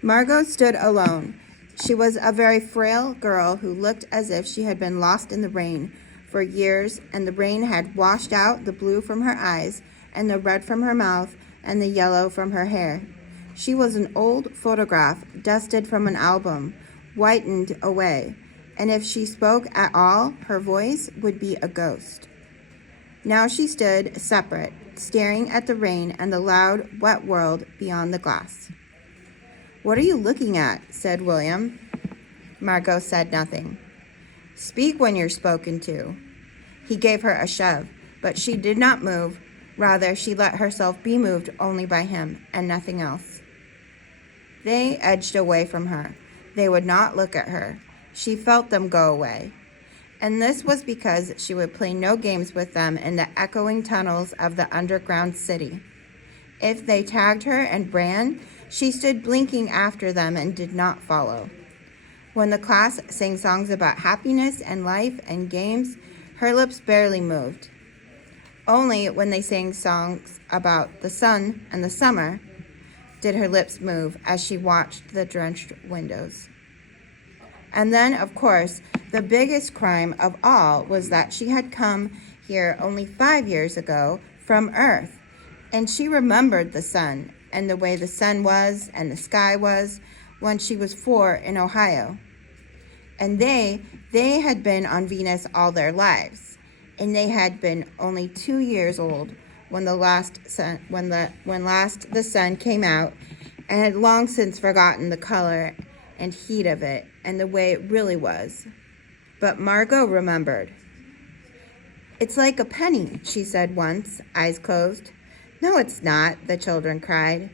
Margot stood alone. She was a very frail girl who looked as if she had been lost in the rain for years, and the rain had washed out the blue from her eyes, and the red from her mouth, and the yellow from her hair. She was an old photograph, dusted from an album, whitened away, and if she spoke at all, her voice would be a ghost. Now she stood separate, staring at the rain and the loud, wet world beyond the glass. "What are you looking at?" said William. Margot said nothing. "Speak when you're spoken to." He gave her a shove, but she did not move. Rather, she let herself be moved only by him and nothing else. They edged away from her. They would not look at her. She felt them go away. And this was because she would play no games with them in the echoing tunnels of the underground city. If they tagged her and ran, she stood blinking after them and did not follow. When the class sang songs about happiness and life and games, her lips barely moved. Only when they sang songs about the sun and the summer did her lips move as she watched the drenched windows. And then, of course, the biggest crime of all was that she had come here only 5 years ago from Earth, and she remembered the sun and the way the sun was and the sky was when she was 4 in Ohio. And they had been on Venus all their lives, and they had been only 2 years old when the sun came out, and had long since forgotten the color and heat of it and the way it really was. But Margot remembered. "It's like a penny," she said once, eyes closed. "No, it's not," the children cried.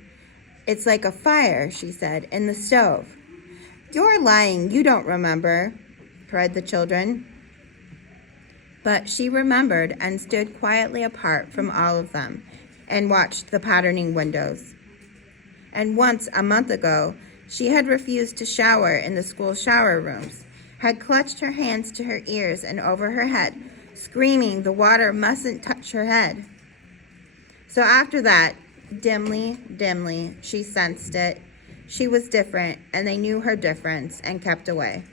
"It's like a fire," she said, "in the stove." "You're lying, you don't remember," cried the children. But she remembered and stood quietly apart from all of them and watched the patterning windows. And once, a month ago, she had refused to shower in the school shower rooms, had clutched her hands to her ears and over her head, screaming the water mustn't touch her head. So after that, dimly, she sensed it. She was different, and they knew her difference and kept away.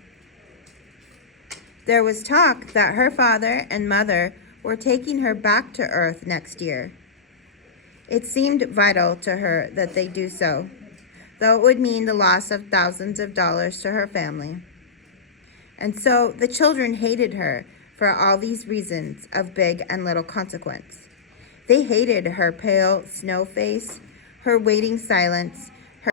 There was talk that her father and mother were taking her back to Earth next year. It seemed vital to her that they do so, though it would mean the loss of thousands of dollars to her family. And so the children hated her for all these reasons of big and little consequence. They hated her pale snow face, her waiting silence,